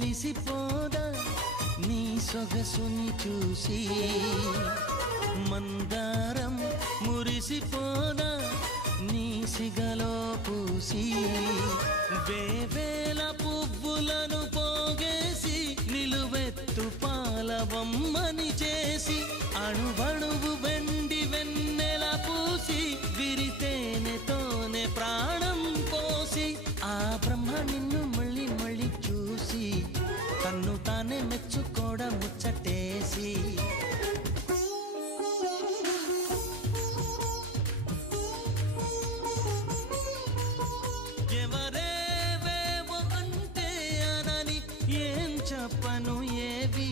మురిసిపోదా నీ సొగసుని చూసి మందారం మురిసిపోదా? నీ సిగలో పూసి వేవేల పువ్వులను పోగేసి నిలువెత్తు పాలవమ్మని చేసి అణువణు తానే మెచ్చుకోవడం ముచ్చటేసి. ఎవరేవేవో అంటే అనని ఏం చెప్పను ఏవి